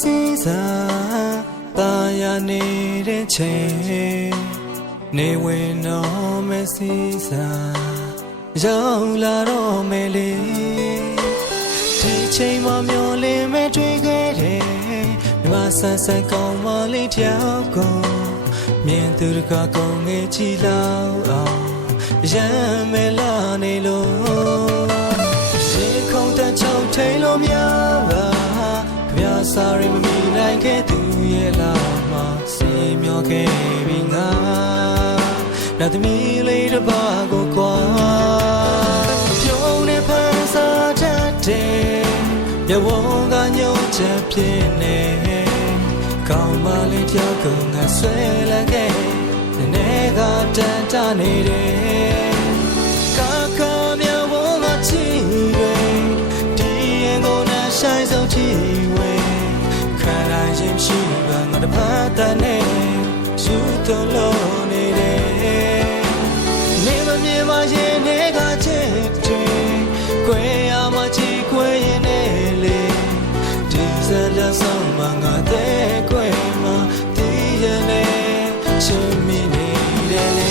စီစားတာယာနေတဲ့ချိန်နေဝင်တော့မစီစားရောက်လာတော့မယ်လေဒီချိန်မှာမျောလင်းမဲ့တွေ့ခဲ့တယ်မြမဆန်းဆန်းကောင်းမလေးတယောက်ကိုမြင်သူတကားကုန်ငယ်ချီလောက်အောင်ရမ်းမဲလာနေလို့ရေခုန်တဲ့ချောင်းထိန်လို့များပါကြပြစားရမမီနိုင်ခဲ့သူရဲ့လာမှာစေမျောခဲ့ပြီးငါနောက်သမီးလေးတစ်ပါးကိုကွာပြုံးနေဖန်စားတတ်တယ်ရဝုန်းကညှို့ချက်ဖြစ်နေကောင်းမလေးတယောက်ကိုငါဆွဲလာခဲ့နေကတန်တနေတယ်ကာကာမြဝုန်းကချီတွေဒီရင်ကိုနာဆိုင်ဆုံးချီဝဲခန္ဓာရင်ရှိပါငါတစ်ဖက်တည်းနဲ့ယူတော်လို့နေတယ်နေမမြင်မရင်နေကချစ်တယ်ခွေရမချီခွေရင်နေလေဒီစလက်ဆောင်မငါတဲ့ခွေမှာဒီရနေချစ်မိနေတယ်လေ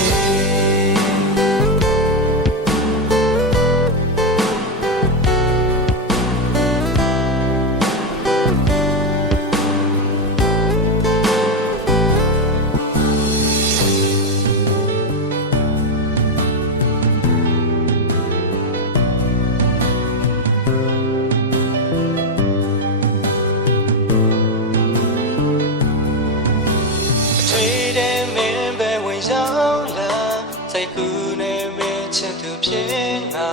စိတ်ကူးနေမဲ့ချစ်သူဖြစ်ငါ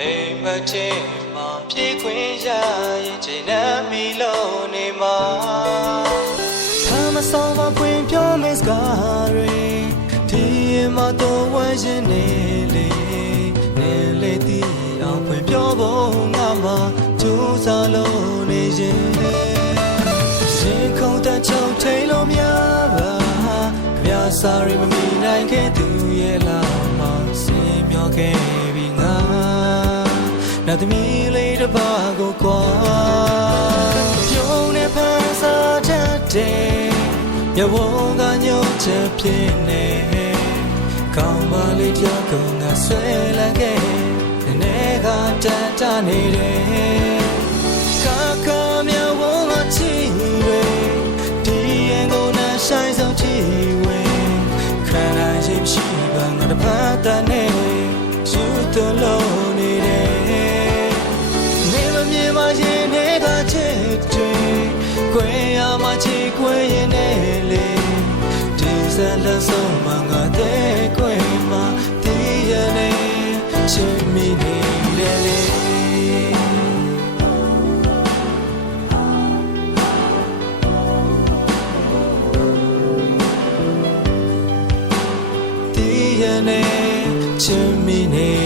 အိမ်မထဲမှာပြေးခွင့်ရရင်ချိန်နဲ့မီလို့နေမှာသာမဆောင်မပွင့်ပြောမယ့်စကားတွေဒီရင်မတော့ဝဲရင်နေလေနေလေတီအောင်ပွင့်ပြောဖို့ငါမှကြိုးစားလို့နေရင်ရင်ခုန်တဲ့ချောင်းထိန်လို့များပါမြာစာရီမမီနိုင်ခဲ့သူရဲ့လာမှာစင်မျောခဲ့ပြီးငါနောက်သမီးလေးတစ်ပါးကိုကွာပြုံးနေဖန်စားတတ်တယ်မြဝုန်းကညှို့ချက်ဖြစ်နေကောင်းမလေးတယောက်ကိုငါဆွဲလာခဲ့နေကတန်တနေတယ်ကာကာမြဝုန်းကချီတွေဒီရင်ကိုနာဆိုင်ဆုံးချီခန္ဓာရင်ရှိပါငါတစ်ဖက်တည်းနဲ့ယူတော်လို့နေတယ်နေမမြင်မရင်နေကချစ်တယ်ခွေရမချီခွေရင်နေလေဒီစလက်ဆုံးမငါတဲ့ခွေမှာဒီရနေချစ်မိနေတယ်လေချစ်မိနေ